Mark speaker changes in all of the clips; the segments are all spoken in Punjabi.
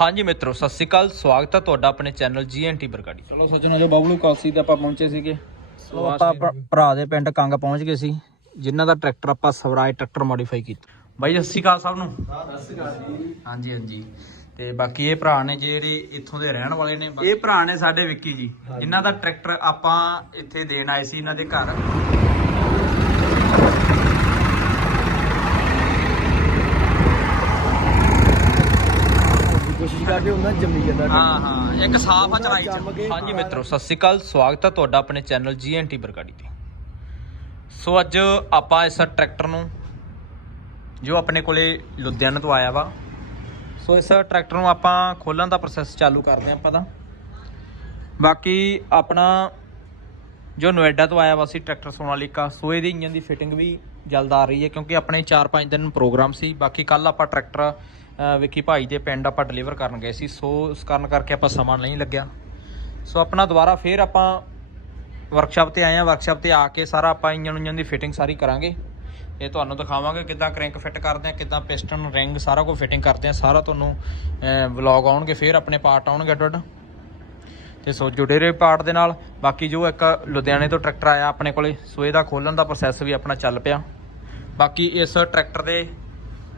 Speaker 1: ਹਾਂਜੀ ਮਿੱਤਰੋ ਸਤਿ ਸ਼੍ਰੀ ਅਕਾਲ ਸਵਾਗਤ ਹੈ ਤੁਹਾਡਾ ਆਪਣੇ ਚੈਨਲ ਜੀਐਨਟੀ ਬਰਗਾੜੀ ਚਲੋ ਸੱਜਣੋ ਜੋ ਬਬਲੂ ਕਾਲਸੀ ਤੇ ਆਪਾਂ ਪਹੁੰਚੇ ਸੀਗੇ। ਸੋ ਆਪਾਂ ਭਰਾ- ਭਰਾ ਦੇ ਪਿੰਡ ਕੰਗ ਪਹੁੰਚ ਗਏ ਸੀ ਜਿਨ੍ਹਾਂ ਦਾ ਟਰੈਕਟਰ ਆਪਾਂ ਸਵਰਾਜ ਟਰੈਕਟਰ ਮੋਡੀਫਾਈ ਕੀਤਾ। ਬਾਈ ਸਤਿ ਸ਼੍ਰੀ ਅਕਾਲ ਸਭ ਨੂੰ।
Speaker 2: ਸਤਿ ਸ਼੍ਰੀ ਅਕਾਲ ਜੀ।
Speaker 1: ਹਾਂਜੀ ਹਾਂਜੀ। ਤੇ ਬਾਕੀ ਇਹ ਭਰਾ ਨੇ ਜਿਹੜੇ ਇੱਥੋਂ ਦੇ ਰਹਿਣ ਵਾਲੇ ਨੇ ਇਹ ਭਰਾ ਨੇ ਸਾਡੇ ਵਿੱਕੀ ਜੀ ਜਿਨ੍ਹਾਂ ਦਾ ਟਰੈਕਟਰ ਆਪਾਂ ਇੱਥੇ ਦੇਣ ਆਏ ਸੀ ਇਹਨਾਂ ਦੇ ਘਰ।
Speaker 2: ਹੁੰਦਾ ਜੰਮੀ ਜਾਂਦਾ
Speaker 1: ਹਾਂ ਹਾਂ ਇੱਕ ਸਾਫ਼ ਆ ਚਲਾਈ ਚ। ਹਾਂਜੀ ਮਿੱਤਰੋ ਸਤਿ ਸ਼੍ਰੀ ਅਕਾਲ ਸਵਾਗਤ ਹੈ ਤੁਹਾਡਾ ਆਪਣੇ ਚੈਨਲ ਜੀਐਨਟੀ ਬਰਗਾੜੀ ਤੇ। ਸੋ ਅੱਜ ਆਪਾਂ ਇਸ ਟਰੈਕਟਰ ਨੂੰ ਜੋ ਆਪਣੇ ਕੋਲੇ ਲੁਧਿਆਣਾ ਤੋਂ ਆਇਆ ਵਾ ਸੋ ਇਸ ਟਰੈਕਟਰ ਨੂੰ ਆਪਾਂ ਖੋਲਣ ਦਾ ਪ੍ਰੋਸੈਸ ਚਾਲੂ ਕਰਦੇ ਹਾਂ ਆਪਾਂ ਤਾਂ। ਬਾਕੀ ਆਪਣਾ ਜੋ ਨੋਇਡਾ ਤੋਂ ਆਇਆ ਵਾ ਸੀ ਟਰੈਕਟਰ ਸੋਨਾਲੀਕਾ ਸੋ ਇਹਦੀ ਇੰਜਨ ਦੀ ਫਿਟਿੰਗ ਵੀ ਜਲਦ ਆ ਰਹੀ ਹੈ ਕਿਉਂਕਿ ਆਪਣੇ 4-5 ਦਿਨ ਪ੍ਰੋਗਰਾਮ ਸੀ ਬਾਕੀ ਕੱਲ ਆਪਾਂ ਟਰੈਕਟਰ ਵਿੱਕੀ ਭਾਈ ਦੇ ਪਿੰਡ ਆਪਾਂ ਡਿਲੀਵਰ ਕਰਨ ਗਏ ਸੀ, ਸੋ ਉਸ ਕਾਰਨ ਕਰਕੇ ਆਪਾਂ ਸਮਾਂ ਨਹੀਂ ਲੱਗਿਆ। ਸੋ ਆਪਣਾ ਦੁਬਾਰਾ ਫੇਰ ਆਪਾਂ ਵਰਕਸ਼ਾਪ ਤੇ ਆਏ ਆ ਵਰਕਸ਼ਾਪ ਤੇ ਆ ਕੇ ਸਾਰਾ ਆਪਾਂ ਇੰਜਨ ਇੰਜਨ ਦੀ ਫਿਟਿੰਗ ਸਾਰੀ ਕਰਾਂਗੇ। ਇਹ ਤੁਹਾਨੂੰ ਦਿਖਾਵਾਂਗੇ ਕਿੱਦਾਂ ਕ੍ਰੈਂਕ ਫਿੱਟ ਕਰਦੇ ਆ ਕਿੱਦਾਂ ਪਿਸਟਨ ਰਿੰਗ ਸਾਰਾ ਕੁਝ ਫਿਟਿੰਗ ਕਰਦੇ ਆ ਸਾਰਾ ਤੁਹਾਨੂੰ ਵਲੌਗ ਆਉਣਗੇ, ਫੇਰ ਆਪਣੇ ਪਾਰਟ ਆਉਣਗੇ ਅੱਡ ਅੱਡ ਤੇ ਸੋ ਜੁੜੇ ਰਹੇ ਪਾਰਟ ਦੇ ਨਾਲ। ਬਾਕੀ ਜੋ ਇੱਕ ਲੁਧਿਆਣੇ ਤੋਂ ਟਰੈਕਟਰ ਆਇਆ ਆਪਣੇ ਕੋਲੇ, ਸੋ ਇਹਦਾ ਖੋਲਣ ਦਾ ਪ੍ਰੋਸੈਸ ਵੀ ਆਪਣਾ ਚੱਲ ਪਿਆ। ਬਾਕੀ ਇਸ ਟਰੈਕਟਰ ਦੇ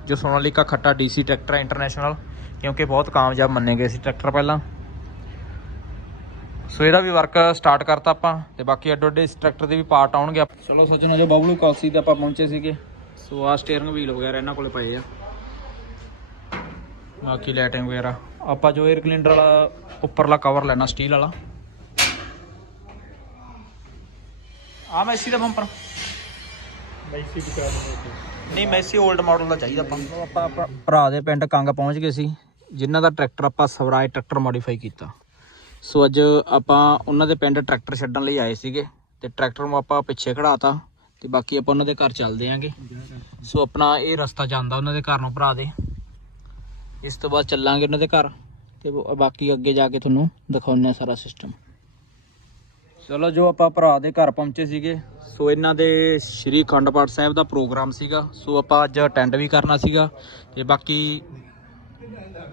Speaker 1: ਜੋ ਸੋਨਾਲੀਕਾ ਖੱਟਾ ਡੀਸੀ ਟਰੈਕਟਰ ਹੈ ਇੰਟਰਨੈਸ਼ਨਲ ਕਿਉਂਕਿ ਬਹੁਤ ਕਾਮਯਾਬ ਮੰਨੇ ਗਏ ਸੀ ਟਰੈਕਟਰ ਪਹਿਲਾਂ। ਸੋ ਇਹਦਾ ਵੀ ਵਰਕ ਸਟਾਰਟ ਕਰਤਾ ਆਪਾਂ ਤੇ ਬਾਕੀ ਅੱਡੋ ਅੱਡੇ ਇਸ ਟਰੈਕਟਰ ਦੇ ਵੀ ਪਾਰਟ ਆਉਣਗੇ ਚਲੋ ਸੱਜਣੋ ਜੋ ਬਬਲੂ ਕਾਲਸੀ ਤੇ ਆਪਾਂ ਪਹੁੰਚੇ ਸੀਗੇ ਸੋ ਆ ਸਟੀਅਰਿੰਗ ਵੀਲ ਵਗੈਰਾ ਇਹਨਾਂ ਕੋਲੇ ਪਏ ਆ। ਬਾਕੀ ਲਾਈਟਿੰਗ ਵਗੈਰਾ। ਆਪਾਂ ਜੋ 에ਅਰ ਕਲਿੰਡਰ ਵਾਲਾ ਉੱਪਰਲਾ ਕਵਰ ਲੈਣਾ ਸਟੀਲ ਵਾਲਾ। ਆ ਮੈਸੀ ਦਾ ਬੰਪਰ
Speaker 2: ਮੈਸੀ ਦੀ
Speaker 1: ਨਹੀਂ ਮੈਸੀ 올ਡ ਮਾਡਲ ਦਾ ਚਾਹੀਦਾ ਆਪਾਂ ਨੂੰ। ਆਪਾਂ ਭਰਾ- ਭਰਾ ਦੇ ਪਿੰਡ ਕੰਗ ਪਹੁੰਚ ਗਏ ਸੀ, ਜਿਨ੍ਹਾਂ ਦਾ ਟਰੈਕਟਰ ਆਪਾਂ ਸਵਰਾਜ ਟਰੈਕਟਰ ਮੋਡੀਫਾਈ ਕੀਤਾ। ਸੋ ਅੱਜ ਆਪਾਂ ਉਹਨਾਂ ਦੇ ਪਿੰਡ ਟਰੈਕਟਰ ਛੱਡਣ ਲਈ ਆਏ ਸੀਗੇ, ਤੇ ਟਰੈਕਟਰ ਨੂੰ ਆਪਾਂ ਪਿੱਛੇ ਖੜਾਤਾ ਤੇ ਬਾਕੀ ਆਪਾਂ ਉਹਨਾਂ ਦੇ ਘਰ ਚੱਲਦੇ ਆਂਗੇ। ਸੋ ਆਪਣਾ ਇਹ ਰਸਤਾ ਜਾਂਦਾ ਉਹਨਾਂ ਦੇ ਘਰ ਨੂੰ, ਭਰਾ ਦੇ। ਇਸ ਤੋਂ ਬਾਅਦ ਚੱਲਾਂਗੇ ਉਹਨਾਂ ਦੇ ਘਰ, ਤੇ ਬ- ਬਾਕੀ ਅੱਗੇ ਜਾ ਕੇ ਤੁਹਾਨੂੰ ਦਿਖਾਉਂਦੇ ਆ ਸਾਰਾ ਸਿਸਟਮ ਚਲੋ ਜੋ ਆਪਾਂ ਭਰਾ ਦੇ ਘਰ ਪਹੁੰਚੇ ਸੀਗੇ, ਸੋ ਇਹਨਾਂ ਦੇ ਸ਼੍ਰੀ ਅਖੰਡ ਪਾਠ ਸਾਹਿਬ ਦਾ ਪ੍ਰੋਗਰਾਮ ਸੀਗਾ। ਸੋ ਆਪਾਂ ਅੱਜ ਅਟੈਂਡ ਵੀ ਕਰਨਾ ਸੀਗਾ ਤੇ ਬਾਕੀ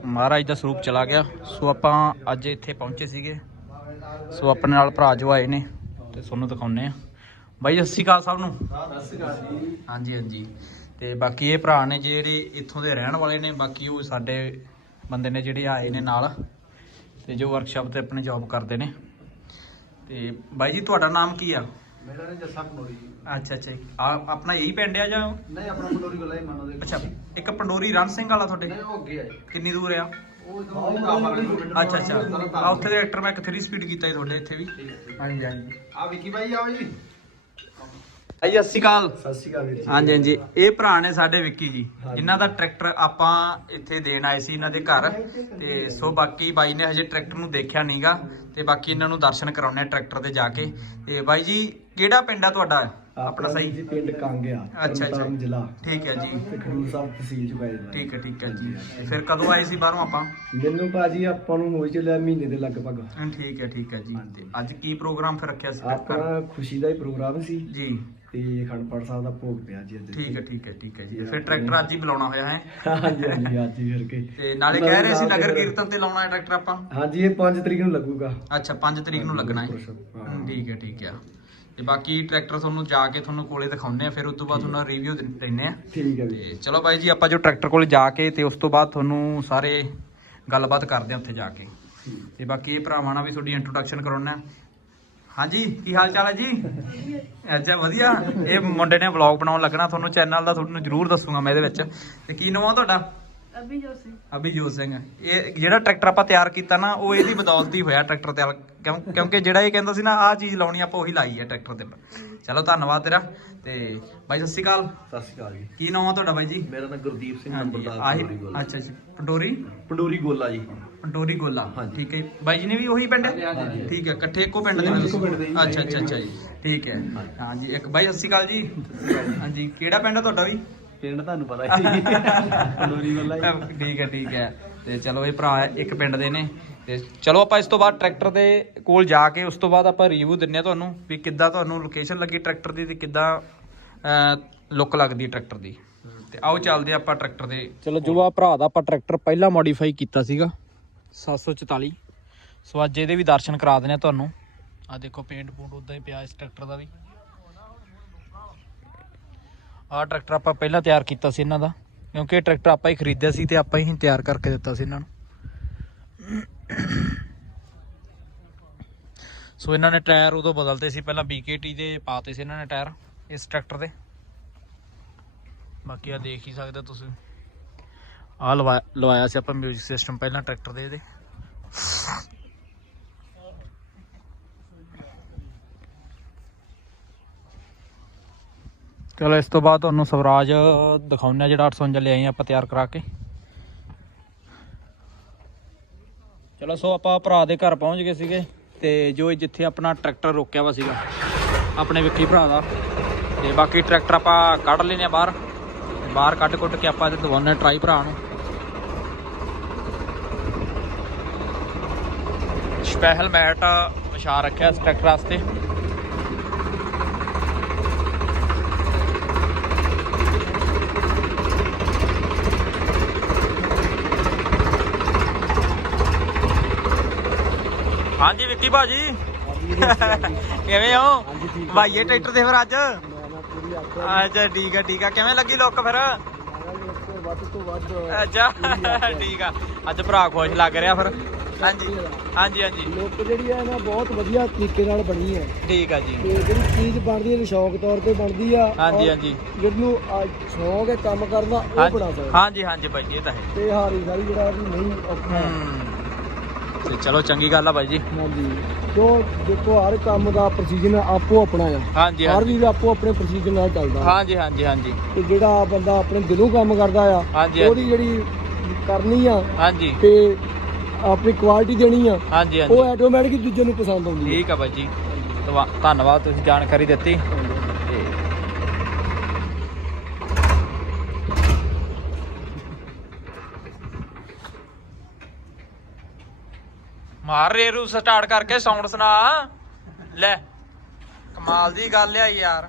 Speaker 1: ਮਹਾਰਾਜ ਦਾ ਸਰੂਪ ਚਲਾ ਗਿਆ। ਸੋ ਆਪਾਂ ਅੱਜ ਇੱਥੇ ਪਹੁੰਚੇ ਸੀਗੇ। ਸੋ ਆਪਣੇ ਨਾਲ ਭਰਾ ਜੋ ਆਏ ਨੇ, ਤੇ ਤੁਹਾਨੂੰ ਦਿਖਾਉਨੇ ਆ ਬਾਈ, ਸਤਿ ਸ਼੍ਰੀ ਅਕਾਲ ਸਭ ਨੂੰ।
Speaker 2: ਸਤਿ ਸ਼੍ਰੀ ਅਕਾਲ ਜੀ
Speaker 1: ਹਾਂਜੀ ਹਾਂਜੀ। ਤੇ ਬਾਕੀ ਇਹ ਭਰਾ ਨੇ ਜਿਹੜੇ ਇੱਥੋਂ ਦੇ ਰਹਿਣ ਵਾਲੇ ਨੇ, ਬਾਕੀ ਉਹ ਸਾਡੇ ਬੰਦੇ ਨੇ ਜਿਹੜੇ ਆਏ ਨੇ ਨਾਲ। ਤੇ ਜੋ ਵਰਕਸ਼ਾਪ ਤੇ ਆਪਣੀ ਜੌਬ ਕਰਦੇ ਨੇ। ਤੇ ਬਾਈ ਜੀ ਤੁਹਾਡਾ ਨਾਮ ਕੀ ਆ?
Speaker 2: ਮੇਰਾ ਨਾਮ ਜੱਸਾ ਕਨੋਰੀ ਜੀ।
Speaker 1: ਅੱਛਾ ਅੱਛਾ ਆ ਆਪਣਾ ਇਹੀ ਪਿੰਡ ਆ ਜਾਂ?
Speaker 2: ਨਹੀਂ ਆਪਣਾ ਕਨੋਰੀ ਕੋਲ ਹੀ ਮੰਨੋ ਦੇ
Speaker 1: ਅੱਛਾ ਇੱਕ ਪੰਡੋਰੀ ਰਣ ਸਿੰਘ ਵਾਲਾ ਤੁਹਾਡੇ?
Speaker 2: ਨਹੀਂ ਉਹ ਅੱਗੇ ਆਏ
Speaker 1: ਕਿੰਨੀ ਦੂਰ ਆ?
Speaker 2: ਉਹ ਤੋਂ ਕੰਮ ਆ ਗਿਆ
Speaker 1: ਅੱਛਾ ਅੱਛਾ। ਆ ਉੱਥੇ ਦੇ ਐਕਟਰ ਮੈਂ ਇੱਕ 3 ਸਪੀਡ ਕੀਤਾ ਸੀ ਤੁਹਾਡੇ ਇੱਥੇ ਵੀ। ਹਾਂਜੀ ਹਾਂਜੀ।
Speaker 2: ਆ ਵਿੱਕੀ ਬਾਈ ਆਓ ਜੀ।
Speaker 1: ਭਾਈ ਸਤਿ ਸ਼੍ਰੀ ਅਕਾਲ।
Speaker 2: ਸਤਿ ਸ਼੍ਰੀ ਅਕਾਲ ਵੀਰ ਜੀ।
Speaker 1: ਹਾਂਜੀ ਹਾਂਜੀ। ਇਹ ਭਰਾ ਨੇ ਸਾਡੇ ਵਿੱਕੀ ਜੀ। ਜਿਨ੍ਹਾਂ ਦਾ ਟਰੈਕਟਰ ਆਪਾਂ ਇੱਥੇ ਦੇਣ ਆਏ ਸੀ ਇਹਨਾਂ ਦੇ ਘਰ। ਤੇ ਸੋ ਬਾਕੀ ਬਾਈ ਨੇ ਹਜੇ ਟਰੈਕਟਰ ਨੂੰ ਦੇਖਿਆ ਨਹੀਂਗਾ। ਤੇ ਬਾਕੀ ਇਹਨਾਂ ਨੂੰ ਦਰਸ਼ਨ ਕਰਾਉਣੇ ਆ ਟਰੈਕਟਰ ਤੇ ਜਾ ਕੇ। ਤੇ ਬਾਈ ਜੀ ਕਿਹੜਾ ਪਿੰਡ ਆ ਤੁਹਾਡਾ? ਆਪਣਾ ਸਹੀ?
Speaker 2: ਜੀ ਪਿੰਡ ਕੰਗ ਆ
Speaker 1: ਅੱਛਾ,
Speaker 2: ਤਰਨਤਾਰਨ ਜ਼ਿਲ੍ਹਾ।
Speaker 1: ਠੀਕ ਹੈ ਜੀ।
Speaker 2: ਤੇ ਖਡੂਰ ਸਾਹਿਬ ਤਹਿਸੀਲ ਚ ਪੈ ਜਾਂਦਾ
Speaker 1: ਠੀਕ ਹੈ ਠੀਕ ਹੈ ਜੀ। ਫਿਰ ਕਦੋਂ ਆਏ ਸੀ ਬਾਹਰੋਂ ਆਪਾਂ?
Speaker 2: ਮੈਨੂੰ ਭਾਜੀ ਆਪਾਂ ਨੂੰ ਹੋ ਚੱਲਿਆ ਮਹੀਨੇ ਦੇ ਲਗਭਗ।
Speaker 1: ਹਾਂ, ਠੀਕ ਹੈ ਠੀਕ ਹੈ ਜੀ। ਅੱਜ ਕੀ ਪ੍ਰੋਗਰਾਮ ਫਿਰ ਰੱਖਿਆ ਸੀ?
Speaker 2: ਆਪਣਾ ਖੁਸ਼ੀ ਦਾ ਹੀ ਪ੍ਰੋਗਰਾਮ ਸੀ।
Speaker 1: ਜੀ।
Speaker 2: ਤੇ ਅਖੰਡ ਪਾਠ ਸਾਹਿਬ ਦਾ ਭੋਗ ਪਿਆ ਜੀ ਅੱਜ
Speaker 1: ਠੀਕ ਹੈ ਠੀਕ ਹੈ ਠੀਕ ਹੈ ਜੀ। ਫਿਰ ਟਰੈਕਟਰ ਅੱਜ ਹੀ ਬੁਲਾਉਣਾ ਹੋਇਆ ਹੈ?
Speaker 2: ਹਾਂਜੀ ਹਾਂਜੀ ਅੱਜ ਹੀ ਕਰਕੇ
Speaker 1: ਤੇ ਨਾਲੇ ਕਹਿ ਰਹੇ ਸੀ ਨਗਰ ਕੀਰਤਨ ਤੇ ਲਾਉਣਾ ਹੈ ਟਰੈਕਟਰ ਆਪਾਂ।
Speaker 2: ਹਾਂਜੀ ਇਹ 5 ਤਰੀਕ ਨੂੰ ਲੱਗੂਗਾ।
Speaker 1: ਅੱਛਾ 5 ਤਰੀਕ ਨੂੰ ਲੱਗਣਾ ਹੈ। ਠੀਕ ਹੈ ਠੀਕ ਹੈ। ਤੇ ਬਾਕੀ ਟਰੈਕਟਰ ਤੁਹਾਨੂੰ ਜਾ ਕੇ ਤੁਹਾਨੂੰ ਕੋਲੇ ਦਿਖਾਉਣੇ ਆ ਫਿਰ ਉਸ ਤੋਂ ਬਾਅਦ ਤੁਹਾਨੂੰ ਰਿਵਿਊ ਦਿੰਨੇ ਆ
Speaker 2: ਠੀਕ ਹੈ
Speaker 1: ਤੇ ਚਲੋ ਬਾਈ ਜੀ ਆਪਾਂ ਜੋ ਟਰੈਕਟਰ ਕੋਲੇ ਜਾ ਕੇ ਤੇ ਉਸ ਤੋਂ ਬਾਅਦ ਤੁਹਾਨੂੰ ਸਾਰੇ ਗੱਲਬਾਤ ਕਰਦੇ ਆ ਉੱਥੇ ਜਾ ਕੇ। ਤੇ ਬਾਕੀ ਇਹ ਭਰਾਵਾਂ ਨਾਲ ਵੀ ਤੁਹਾਡੀ ਇੰਟਰੋਡਕਸ਼ਨ ਕਰਾਉਣਾ ਹਾਂਜੀ, ਕੀ ਹਾਲ ਚਾਲ ਹੈ ਜੀ? ਅੱਛਾ ਵਧੀਆ। ਇਹ ਮੁੰਡੇ ਨੇ ਵਲੌਗ ਬਣਾਉਣ ਲੱਗਣਾ, ਤੁਹਾਨੂੰ ਚੈਨਲ ਦਾ ਤੁਹਾਨੂੰ ਜ਼ਰੂਰ ਦੱਸੂਗਾ ਮੈਂ ਇਹਦੇ ਵਿੱਚ। ਤੇ ਕੀ ਨਾਮ ਆ ਤੁਹਾਡਾ?
Speaker 3: ਅਭੀ ਜੋਸੀ
Speaker 1: ਅਭਿਜੋਤ ਸਿੰਘ। ਇਹ ਜਿਹੜਾ ਟਰੈਕਟਰ ਆਪਾਂ ਤਿਆਰ ਕੀਤਾ ਨਾ ਉਹ ਇਹਦੀ ਬਦੌਲਤ ਹੀ ਹੋਇਆ ਟਰੈਕਟਰ ਤਿਆਰ। ਕਿਉਂ- ਕਿਉਂਕਿ ਜਿਹੜਾ ਇਹ ਕਹਿੰਦਾ ਸੀ ਨਾ ਆਹ ਚੀਜ਼ ਲਾਉਣੀ ਆਪਾਂ ਉਹੀ ਲਾਈ ਹੈ ਟਰੈਕਟਰ ਤੇ। ਚਲੋ ਧੰਨਵਾਦ ਤੇਰਾ। ਤੇ ਬਾਈ ਸਤਿ ਸ਼੍ਰੀ ਅਕਾਲ।
Speaker 2: ਸਤਿ ਸ਼੍ਰੀ ਅਕਾਲ ਜੀ।
Speaker 1: ਕੀ ਨਾਮ ਆ ਤੁਹਾਡਾ ਬਾਈ ਜੀ?
Speaker 2: ਮੇਰਾ ਨਾਮ ਗੁਰਦੀਪ ਸਿੰਘ
Speaker 1: ਹਾਂਜੀ
Speaker 2: ਨੰਬਰਦਾਰ
Speaker 1: ਆਹੀ
Speaker 2: ਪੰਡੋਰੀ ਗੋਲਾ
Speaker 1: ਅੱਛਾ ਅੱਛਾ। ਪੰਡੋਰੀ?
Speaker 2: ਪੰਡੋਰੀ ਗੋਲਾ ਜੀ।
Speaker 1: ਪੰਡੋਰੀ ਗੋਲਾ।
Speaker 2: ਹਾਂਜੀ।
Speaker 1: ਠੀਕ ਹੈ ਬਾਈ ਜੀ ਨੇ ਵੀ ਉਹੀ ਪਿੰਡ? ਹੈ
Speaker 2: ਹਾਂਜੀ।
Speaker 1: ਠੀਕ ਹੈ ਇਕੱਠੇ ਇੱਕੋ ਪਿੰਡ ਦੇ ਨੇ
Speaker 2: ਇੱਕੋ
Speaker 1: ਤੁਸੀਂ?
Speaker 2: ਪਿੰਡ ਦੇ ਜੀ।
Speaker 1: ਅੱਛਾ ਅੱਛਾ ਅੱਛਾ ਜੀ। ਠੀਕ ਹੈ। ਹਾਂਜੀ ਇੱਕ ਬਾਈ ਸਤਿ ਸ਼੍ਰੀ ਅਕਾਲ ਜੀ। ਹਾਂਜੀ ਕਿਹੜਾ ਪਿੰਡ ਹੈ ਤੁਹਾਡਾ ਵੀ?
Speaker 2: ਪਿੰਡ ਤੁਹਾਨੂੰ ਪਤਾ ਹੀ। ਪੰਡੋਰੀ ਗੋਲਾ ਜੀ
Speaker 1: ਠੀਕ ਹੈ ਠੀਕ ਹੈ। ਤੇ ਚਲੋ ਇਹ ਭਰਾ ਇੱਕ ਪਿੰਡ ਦੇ ਨੇ। ਤੇ ਚਲੋ ਆਪਾਂ ਇਸ ਤੋਂ ਬਾਅਦ ਟਰੈਕਟਰ ਦੇ ਕੋਲ ਜਾ ਕੇ ਉਸ ਤੋਂ ਬਾਅਦ ਆਪਾਂ ਰਿਵਿਊ ਦਿੰਨੇ ਆ ਤੁਹਾਨੂੰ ਵੀ ਕਿੱਦਾਂ ਤੁਹਾਨੂੰ ਲੋਕੇਸ਼ਨ ਲੱਗੀ ਟਰੈਕਟਰ ਦੀ ਤੇ ਕਿੱਦਾਂ ਲੁੱਕ ਲੱਗਦੀ ਟਰੈਕਟਰ ਦੀ। ਤੇ ਆਓ ਚੱਲਦੇ ਆਪਾਂ ਟਰੈਕਟਰ ਦੇ ਚਲੋ ਜੋ ਆ ਭਰਾ ਦਾ ਆਪਾਂ ਟਰੈਕਟਰ ਪਹਿਲਾਂ ਮੋਡੀਫਾਈ ਕੀਤਾ ਸੀਗਾ 744 ਸੋ ਅੱਜ ਇਹਦੇ ਵੀ ਦਰਸ਼ਨ ਕਰਾ ਦਿੰਦੇ ਆ ਤੁਹਾਨੂੰ। ਆ ਦੇਖੋ ਪੇਂਟ ਪੂੰਟ ਉਦਾਂ ਹੀ ਪਿਆ ਇਸ ਟਰੈਕਟਰ ਦਾ ਵੀ। ਆਹ ਟਰੈਕਟਰ ਆਪਾਂ ਪਹਿਲਾਂ ਤਿਆਰ ਕੀਤਾ ਸੀ ਇਹਨਾਂ ਦਾ, ਕਿਉਂਕਿ ਇਹ ਟਰੈਕਟਰ ਆਪਾਂ ਹੀ ਖਰੀਦਿਆ ਸੀ ਤੇ ਆਪਾਂ ਹੀ ਤਿਆਰ ਕਰਕੇ ਦਿੱਤਾ ਸੀ ਇਹਨਾਂ ਨੂੰ। ਸੋ ਇਹਨਾਂ ਨੇ ਟਾਇਰ ਉਦੋਂ ਬਦਲਤੇ ਸੀ, ਪਹਿਲਾਂ BKT ਦੇ ਪਾਤੇ ਸੀ ਇਹਨਾਂ ਨੇ ਟਾਇਰ, ਇਸ ਟਰੈਕਟਰ ਦੇ। ਬਾਕੀ ਆ ਦੇਖ ਹੀ ਸਕਦੇ ਹੋ ਤੁਸੀਂ। ਆ ਲਵਾਇਆ ਸੀ ਆਪਾਂ ਮਿਊਜ਼ਿਕ ਸਿਸਟਮ ਪਹਿਲਾਂ ਟਰੈਕਟਰ ਦੇ ਇਹਦੇ। ਚਲੋ, ਇਸ ਤੋਂ ਬਾਅਦ ਤੁਹਾਨੂੰ ਸਵਰਾਜ ਦਿਖਾਉਂਦੇ ਆ ਜਿਹੜਾ 855 ਲਿਆਏ ਆਪਾਂ ਤਿਆਰ ਕਰਾ ਕੇ। ਚਲੋ, ਸੋ ਆਪਾਂ ਭਰਾ ਦੇ ਘਰ ਪਹੁੰਚ ਗਏ ਸੀਗੇ ਤੇ ਜੋ ਜਿੱਥੇ ਆਪਣਾ ਟਰੈਕਟਰ ਰੋਕਿਆ ਵਾ ਸੀਗਾ, ਆਪਣੇ ਵਿੱਕੀ ਭਰਾ ਦਾ। ਤੇ ਬਾਕੀ ਟਰੈਕਟਰ ਆਪਾਂ ਕੱਢ ਲੈਨੇ ਆ ਬਾਹਰ। ਬਾਹਰ ਕੱਢ ਕੁੱਟ ਕੇ ਆਪਾਂ ਤੇ ਦਵਾਉਣੇ ਟਰਾਈ ਭਰਾ ਨੂੰ। ਸਪੈਸ਼ਲ ਮੈਟ ਵਿਛਾ ਰੱਖਿਆ ਇਸ ਟਰੈਕਟਰ ਵਾਸਤੇ। ਹਾਂਜੀ ਵਿੱਕੀ ਭਾਜੀ। ਕਿਵੇਂ ਹੋ? ਭਾਈਏ ਟਰੈਕਟਰ ਦੇ ਫਿਰ ਅੱਜ? ਅੱਛਾ ਠੀਕ ਆ ਠੀਕ ਆ। ਕਿਵੇਂ ਲੱਗੀ ਲੁੱਕ ਫਿਰ?
Speaker 2: ਤੋਂ
Speaker 1: ਅੱਛਾ ਠੀਕ ਆ। ਅੱਜ ਭਰਾ ਖੁਸ਼ ਲੱਗ ਰਿਹਾ ਫਿਰ। ਹਾਂਜੀ ਹਾਂਜੀ ਹਾਂਜੀ।
Speaker 2: ਲੁੱਕ ਜਿਹੜੀ ਹੈ ਨਾ ਬਹੁਤ ਵਧੀਆ ਤਰੀਕੇ ਨਾਲ ਬਣੀ ਹੈ
Speaker 1: ਠੀਕ ਆ ਜੀ।
Speaker 2: ਤੇ ਜਿਹੜੀ ਚੀਜ਼ ਬਣਦੀ ਹੈ ਸ਼ੌਕ ਤੌਰ ਤੇ ਬਣਦੀ ਆ।
Speaker 1: ਹਾਂਜੀ ਹਾਂਜੀ।
Speaker 2: ਜਿਹਨੂੰ ਸ਼ੌਕ ਹੈ ਕੰਮ ਕਰਨਾ ਉਹ ਸਕਦਾ।
Speaker 1: ਹਾਂਜੀ ਹਾਂਜੀ ਭਾਈ ਇਹ ਤਾਂ ਹੈ।
Speaker 2: ਤੇ ਹਾਰੀ ਸਾਰੀ ਜਿਹੜਾ ਵੀ ਨਹੀਂ ਔਖਾ।
Speaker 1: ਤੇ ਚਲੋ ਚੰਗੀ ਗੱਲ ਆ ਭਾਈ ਜੀ।
Speaker 2: ਹਾਂਜੀ। ਕਿਉਂ ਦੇਖੋ ਹਰ ਕੰਮ ਦਾ ਪ੍ਰੋਸੀਜਰ ਆਪੋ ਆਪਣਾ ਆ।
Speaker 1: ਹਾਂਜੀ
Speaker 2: ਹਰ
Speaker 1: ਹਾਂਜੀ।
Speaker 2: ਵੀ ਆਪੋ ਆਪਣੇ ਪ੍ਰੋਸੀਜਰ ਨਾਲ ਚੱਲਦਾ
Speaker 1: ਹਾਂਜੀ ਹਾਂਜੀ ਹਾਂਜੀ।
Speaker 2: ਤੇ ਜਿਹੜਾ ਬੰਦਾ ਆਪਣੇ ਦਿਲੋਂ ਕੰਮ ਕਰਦਾ ਆ
Speaker 1: ਹਾਂਜੀ,
Speaker 2: ਉਹਦੀ ਜਿਹੜੀ ਕਰਨੀ ਆ
Speaker 1: ਹਾਂਜੀ।
Speaker 2: ਤੇ ਆਪਣੀ ਕੁਆਲਿਟੀ ਦੇਣੀ ਆ
Speaker 1: ਹਾਂਜੀ
Speaker 2: ਉਹ
Speaker 1: ਹਾਂਜੀ।
Speaker 2: ਆਟੋਮੈਟਿਕ ਦੂਜੇ ਨੂੰ ਪਸੰਦ ਆਉਂਦੀ
Speaker 1: ਠੀਕ ਆ ਭਾਈ ਜੀ। ਧੰਨਵਾ- ਧੰਨਵਾਦ ਤੁਸੀਂ ਜਾਣਕਾਰੀ ਦਿੱਤੀ ਤੇ ਮਾਰ ਰੇਰੂ ਸਟਾਰਟ ਕਰਕੇ ਸਾਊਂਡ ਸੁਣਾ। ਲੈ ਕਮਾਲ ਦੀ ਗੱਲ ਆ ਯਾਰ।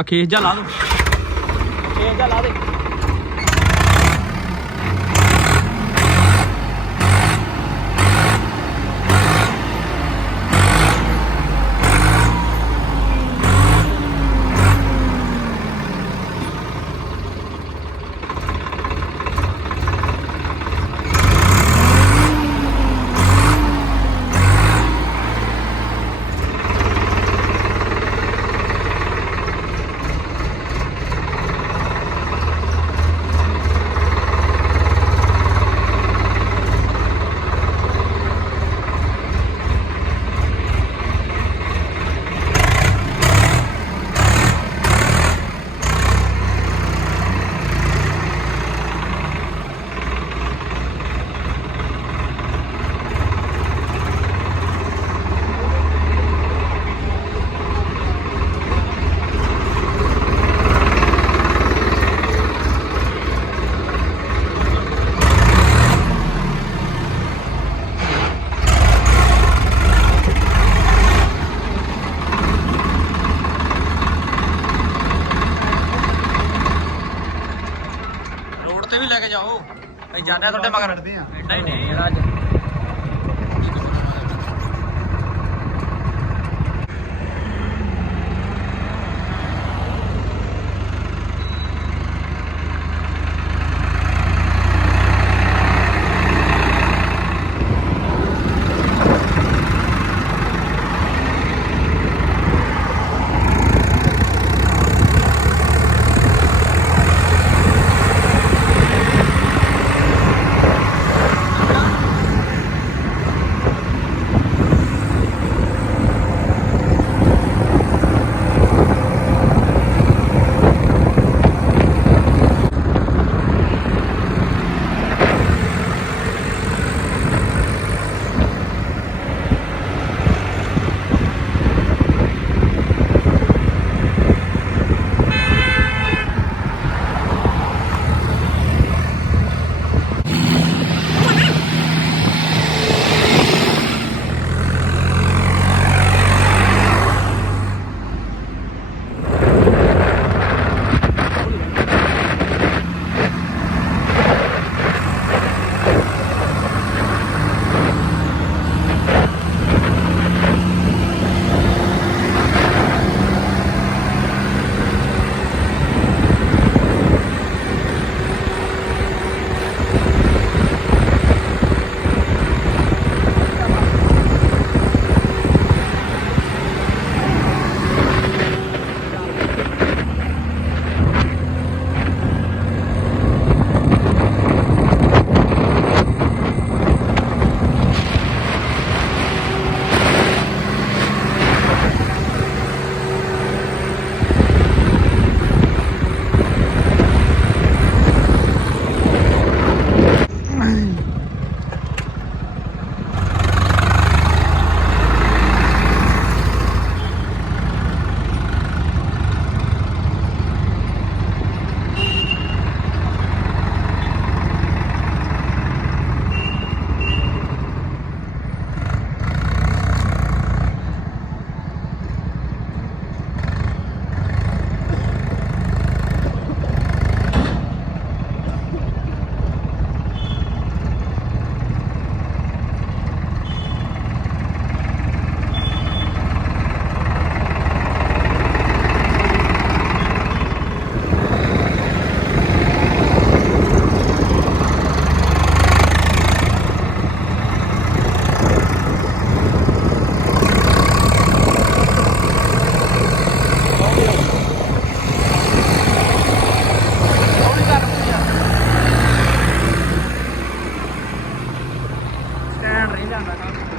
Speaker 1: ਅਖੇਸ ਜਾ ਲਾ ਦੋ। ਅਖੇਸ ਜਾ ਲਾ ਦੇ।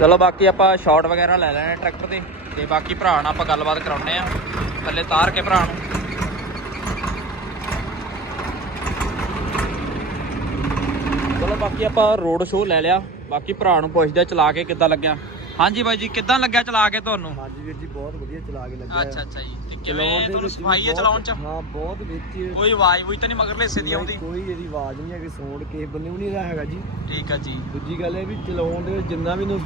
Speaker 1: ਚਲੋ ਬਾਕੀ ਆਪਾਂ ਸ਼ਾਟ ਵਗੈਰਾ ਲੈ ਲੈਣੇ ਟਰੈਕਟਰ ਦੇ ਤੇ ਬਾਕੀ ਭਰਾ ਨਾਲ ਆਪਾਂ ਗੱਲਬਾਤ ਕਰਾਉਣੇ ਆ ਥੱਲੇ ਤਾਰ ਕੇ ਭਰਾ ਨੂੰ। ਚਲੋ ਬਾਕੀ ਆਪਾਂ ਰੋਡ ਸ਼ੋਅ ਲੈ ਲਿਆ। ਬਾਕੀ ਭਰਾ ਨੂੰ ਪੁੱਛਦੇ ਚਲਾ ਕੇ ਕਿੱਦਾਂ ਲੱਗਿਆ। ਹਾਂਜੀ ਬਾਈ ਜੀ ਕਿੱਦਾਂ ਲੱਗਿਆ ਚਲਾ ਕੇ ਤੁਹਾਨੂੰ?
Speaker 2: ਹਾਂਜੀ ਵੀਰ ਜੀ ਬਹੁਤ ਵਧੀਆ ਚਲਾ ਕੇ ਲੱਗਿਆ।
Speaker 1: ਅੱਛਾ ਅੱਛਾ ਜੀ। ਤੇ ਕਿਵੇਂ ਤੁਹਾਨੂੰ ਸਫ਼ਾਈ ਹੈ ਚਲਾਉਣ ਚ?
Speaker 2: ਹਾਂ ਬਹੁਤ ਵਿੱਚ
Speaker 1: ਕੋਈ ਆਵਾਜ਼ ਵੀ ਤਾਂ ਨਹੀਂ ਮਗਰਲੇ ਹਿੱਸੇ ਦੀ ਆਉਂਦੀ?
Speaker 2: ਕੋਈ ਇਹਦੀ ਆਵਾਜ਼ ਨਹੀਂ ਹੈ ਕਿ ਸਾਊਂਡ ਕਿਸੇ ਬੰਨੇ ਨਹੀਂ ਦਾ ਹੈਗਾ ਜੀ।
Speaker 1: ਠੀਕ ਆ ਜੀ।
Speaker 2: ਦੂਜੀ ਗੱਲ ਇਹ ਵੀ ਚਲਾਉਣ ਦੇ ਜਿੰਨਾ ਵੀ ਨੂੰ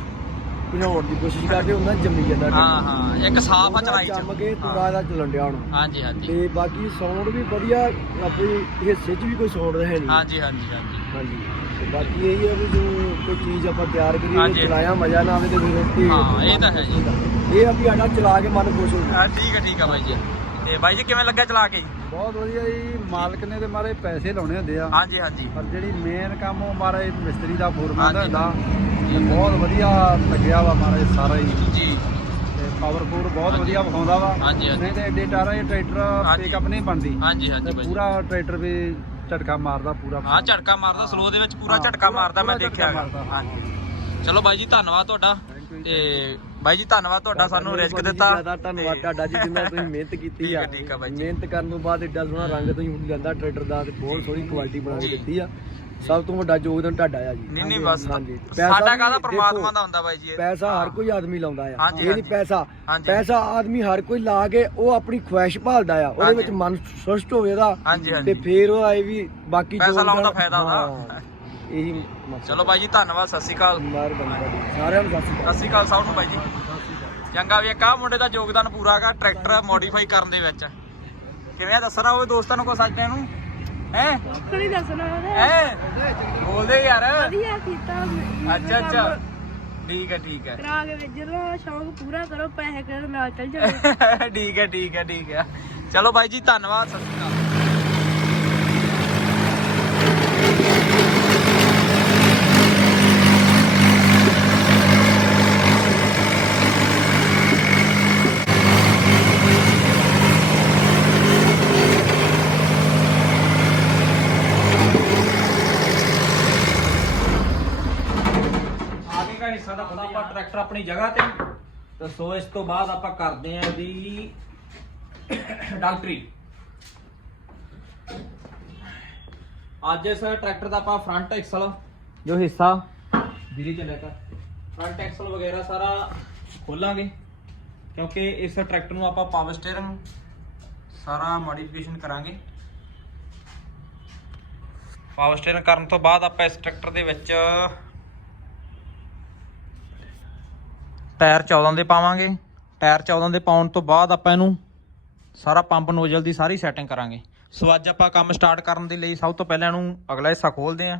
Speaker 2: ਭਜਾਉਣ ਦੀ ਕੋਸ਼ਿਸ਼ ਕਰਦੇ ਉਹਨਾਂ ਜੰਮੀ ਜਾਂਦਾ
Speaker 1: ਹਾਂ ਹਾਂ ਇੱਕ ਸਾਫ਼ ਆ ਚਲਾਈ ਚ।
Speaker 2: ਜੰਮ ਕੇ
Speaker 1: ਹਾਂ।
Speaker 2: ਪੂਰਾ ਦਾ ਚੱਲਣ ਡਿਆ ਹੁਣ।
Speaker 1: ਹਾਂਜੀ ਹਾਂਜੀ।
Speaker 2: ਤੇ ਬਾਕੀ ਸਾਊਂਡ ਵੀ ਵਧੀਆ ਆਪਣੇ ਹਿੱਸੇ 'ਚ ਵੀ ਕੋਈ ਸਾਊਂਡ ਹੈ ਨਹੀਂ।
Speaker 1: ਹਾਂਜੀ ਹਾਂਜੀ ਹਾਂਜੀ।
Speaker 2: ਹਾਂਜੀ। ਤੇ ਬਾਕੀ ਇਹ ਹੈ ਵੀ ਜੋ ਕੋਈ ਚੀਜ਼ ਆਪਾਂ ਤਿਆਰ ਕਰੀਏ
Speaker 1: ਹਾਂਜੀ।
Speaker 2: ਚਲਾਇਆ ਮਜ਼ਾ ਨਾ ਆਵੇ ਤੇ ਫਿਰ ਰੋਟੀ
Speaker 1: ਹਾਂ, ਇਹ ਤਾਂ ਹੈ ਜੀ।
Speaker 2: ਇਹ ਆ ਵੀ ਸਾਡਾ ਚਲਾ ਕੇ ਮਨ ਖੁਸ਼ ਹੋ ਗਿਆ
Speaker 1: ਹਾਂ ਠੀਕ ਆ ਠੀਕ ਆ ਬਾਈ ਜੀ। ਤੇ ਬਾਈ ਜੀ ਕਿਵੇਂ ਲੱਗਿਆ ਚਲਾ ਕੇ?
Speaker 3: ਬਹੁਤ ਵਧੀਆ ਜੀ। ਮਾਲਕ ਨੇ ਤੇ ਮਾਰੇ ਪੈਸੇ ਲਾਉਣੇ ਹੁੰਦੇ ਆ।
Speaker 1: ਹਾਂਜੀ ਹਾਂਜੀ।
Speaker 3: ਪਰ ਜਿਹੜੀ ਮੇਨ ਕੰਮ ਉਹ ਮਾਰੇ ਮਿਸਤਰੀ ਦਾ ਫੋਰਮੈਨ। ਹੁੰਦਾ ਬਹੁਤ ਵਧੀਆ ਲੱਗਿਆ ਵਾ ਮਾਰੇ ਸਾਰਾ ਹੀ।
Speaker 1: ਜੀ।
Speaker 3: ਤੇ ਪਾਵਰਫੁਲ ਬਹੁਤ ਵਧੀਆ ਵਿਖਾਉਂਦਾ ਵਾ।
Speaker 1: ਹਾਂਜੀ, ਹਾਂਜੀ।
Speaker 3: ਨਹੀਂ ਤੇ ਐਡੇ ਟਾਰਾ ਇਹ ਟਰੈਕਟਰ। ਪਿਕਅਪ ਨਹੀਂ ਬਣਦੀ।
Speaker 1: ਹਾਂਜੀ ਹਾਂਜੀ ਬਾਈ।
Speaker 3: ਪੂਰਾ ਟਰੈਕਟਰ ਵੀ ਝਟਕਾ ਮਾਰਦਾ ਪੂਰਾ
Speaker 1: ਹਾਂ ਝਟਕਾ ਮਾਰਦਾ ਸਲੋ ਦੇ ਵਿੱਚ ਪੂਰਾ ਝਟਕਾ ਮਾਰਦਾ ਮੈਂ ਦੇਖਿਆ। ਹਾਂਜੀ। ਚਲੋ ਬਾਈ ਜੀ ਧੰਨਵਾਦ ਤੁਹਾਡਾ। ਤੇ ਬਾਈ ਜੀ ਧੰਨਵਾਦ ਤੁਹਾਡਾ ਸਾਨੂੰ ਰਿਸਕ ਦਿੱਤਾ
Speaker 2: ਜ਼ਿਆਦਾ ਧੰਨਵਾਦ ਤੁਹਾਡਾ ਜੀ ਜਿੰਨਾ ਤੁਸੀਂ ਮਿਹਨਤ ਕੀਤੀ ਆ
Speaker 1: ਆ, ਠੀਕ ਆ ਬਾਈ ਜੀ।
Speaker 2: ਮਿਹਨਤ ਕਰਨ ਤੋਂ ਬਾਅਦ ਏਡਾ ਸੋਹਣਾ ਰੰਗ ਤੁਸੀਂ ਹੁਣ ਜਾਂਦਾ ਟਰੈਕਟਰ ਦਾ ਤੇ ਬਹੁਤ ਸੋਹਣੀ ਕੁਆਲਿਟੀ ਬਣਾ ਕੇ। ਦਿੱਤੀ ਆ ਸਭ ਤੋਂ ਵੱਡਾ ਯੋਗਦਾਨ ਤੁਹਾਡਾ ਆ ਜੀ
Speaker 1: ਨਹੀਂ ਨਹੀਂ ਬਸ
Speaker 2: ਹਾਂਜੀ
Speaker 1: ਸਾਡਾ ਕਾਹਦਾ ਪ੍ਰਮਾਤਮਾ ਦਾ ਹੁੰਦਾ ਬਾਈ ਜੀ।
Speaker 2: ਪੈਸਾ ਹਰ। ਕੋਈ ਆਦਮੀ ਲਾਉਂਦਾ ਆ ਇਹ ਨਹੀਂ। ਪੈਸਾ। ਪੈਸਾ ਆਦਮੀ ਹਰ ਕੋਈ ਲਾ ਕੇ ਉਹ ਆਪਣੀ ਖੁਆਇਸ਼ ਭਾਲਦਾ ਆ ਉਹਦੇ। ਵਿੱਚ ਮਨ ਸੰਤੁਸ਼ਟ ਹੋਵੇ ਤੇ। ਫੇਰ ਉਹ ਆਏ ਵੀ ਬਾਕੀ
Speaker 1: ਪੈਸਾ ਲਾਉਣ ਦਾ ਫਾਇਦਾ ਉਹਦਾ।
Speaker 2: ਇਹੀ ਮਕਸਦ
Speaker 1: ਚਲੋ ਬਾਈ ਜੀ ਧੰਨਵਾਦ ਸਤਿ ਸ਼੍ਰੀ ਅਕਾਲ।
Speaker 2: ਮਿਹਰਬਾਨੀ ਤੁਹਾਡੀ ਸਾਰਿਆਂ ਨੂੰ ਸਤਿ ਸ਼੍ਰੀ ਅਕਾਲ।
Speaker 1: ਸਤਿ ਸ਼੍ਰੀ ਅਕਾਲ ਸਭ ਨੂੰ ਬਾਈ ਜੀ। ਚੰਗਾ ਵੀ ਇੱਕ ਮੁੰਡੇ ਦਾ ਯੋਗਦਾਨ ਪੂਰਾ ਹੈਗਾ ਟਰੈਕਟਰ ਮੋਡੀਫਾਈ ਕਰਨ ਦੇ ਵਿੱਚ। ਕਿਵੇਂ ਆ ਦੱਸਣਾ ਹੋਵੇ ਦੋਸਤਾਂ ਨੂੰ ਕੋ ਸੱਜਣਿਆਂ ਨੂੰ? ਹੈ?
Speaker 4: ਕੋਈ ਦੱਸਣਾ
Speaker 1: ਹੈ? ਬੋਲਦੇ ਯਾਰ।
Speaker 4: ਵਧੀਆ ਕੀਤਾ।
Speaker 1: ਅੱਛਾ ਅੱਛਾ। ਠੀਕ ਹੈ ਠੀਕ ਹੈ।
Speaker 4: ਕਰਾ ਕੇ ਵੇਚਣਾ ਸ਼ੌਂਕ ਪੂਰਾ ਕਰੋ ਪੈਸੇ ਕਰ ਨਾਲ ਚੱਲ ਜਾਓ।
Speaker 1: ਠੀਕ ਹੈ ਠੀਕ ਹੈ ਠੀਕ ਹੈ। ਚਲੋ ਬਾਈ ਜੀ ਧੰਨਵਾਦ ਸਤਿ ਸ਼੍ਰੀ ਅਕਾਲ ਆਗੇ ਦਾ ਹਿੱਸਾ ਦਾ ਆਪਾਂ ਟਰੈਕਟਰ ਆਪਣੀ ਜਗ੍ਹਾ ਤੇ। ਤਾਂ ਸੋ ਇਸ ਤੋਂ ਬਾਅਦ ਆਪਾਂ ਕਰਦੇ ਆਂ ਇਹਦੀ ਡਾਕਟਰੀ ਅੱਜ ਇਸ ਟਰੈਕਟਰ ਦਾ ਆਪਾਂ ਫਰੰਟ ਐਕਸਲ ਜੋ ਹਿੱਸਾ ਵੀਰੇ ਚੱਲਿਆ ਕਰ ਫਰੰਟ ਐਕਸਲ ਵਗੈਰਾ ਸਾਰਾ ਖੋਲਾਂਗੇ, ਕਿਉਂਕਿ ਇਸ ਟਰੈਕਟਰ ਨੂੰ ਆਪਾਂ ਪਾਵਰ ਸਟੀਅਰਿੰਗ ਸਾਰਾ ਮੋਡੀਫਿਕੇਸ਼ਨ ਕਰਾਂਗੇ। ਪਾਵਰ ਸਟੀਅਰਿੰਗ ਕਰਨ ਤੋਂ ਬਾਅਦ ਆਪਾਂ ਇਸ ਟਰੈਕਟਰ ਦੇ ਵਿੱਚ ਟਾਇਰ 14 ਦੇ ਪਾਵਾਂਗੇ। ਟਾਇਰ 14 ਦੇ ਪਾਉਣ ਤੋਂ ਬਾਅਦ ਆਪਾਂ ਇਹਨੂੰ ਸਾਰਾ ਪੰਪ ਨੋਜ਼ਲ ਦੀ ਸਾਰੀ ਸੈਟਿੰਗ ਕਰਾਂਗੇ। ਸੋ ਅੱਜ ਆਪਾਂ ਕੰਮ ਸਟਾਰਟ ਕਰਨ ਦੇ ਲਈ ਸਭ ਤੋਂ ਪਹਿਲਾਂ ਇਹਨੂੰ ਅਗਲਾ ਹਿੱਸਾ ਖੋਲਦੇ ਆਂ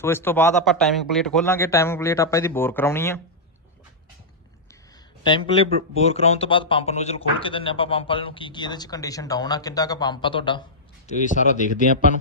Speaker 1: ਸੋ ਇਸ ਤੋਂ ਬਾਅਦ ਆਪਾਂ ਟਾਈਮਿੰਗ ਪਲੇਟ ਖੋਲਾਂਗੇ। ਟਾਈਮਿੰਗ ਪਲੇਟ ਆਪਾਂ ਇਹਦੀ ਬੋਰ ਕਰਾਉਣੀ ਆ। ਟਾਈਮ ਪਲੇਟ ਬੋਰ ਕਰਾਉਣ ਤੋਂ ਬਾਅਦ ਪੰਪ ਨੋਜ਼ਲ ਖੋਲ ਕੇ ਦਿੰਨੇ ਆਪਾਂ। ਪੰਪ ਵਾਲੇ ਨੂੰ ਕੀ ਕੀ ਇਹਦੇ ਚ ਕੰਡੀਸ਼ਨ ਡਾਊਨ ਆ, ਕਿੱਦਾਂ ਕ ਪੰਪ ਆ ਤੁਹਾਡਾ। ਤੇ ਇਹ ਸਾਰਾ ਦੇਖਦੇ ਆਂ ਆਪਾਂ ਨੂੰ।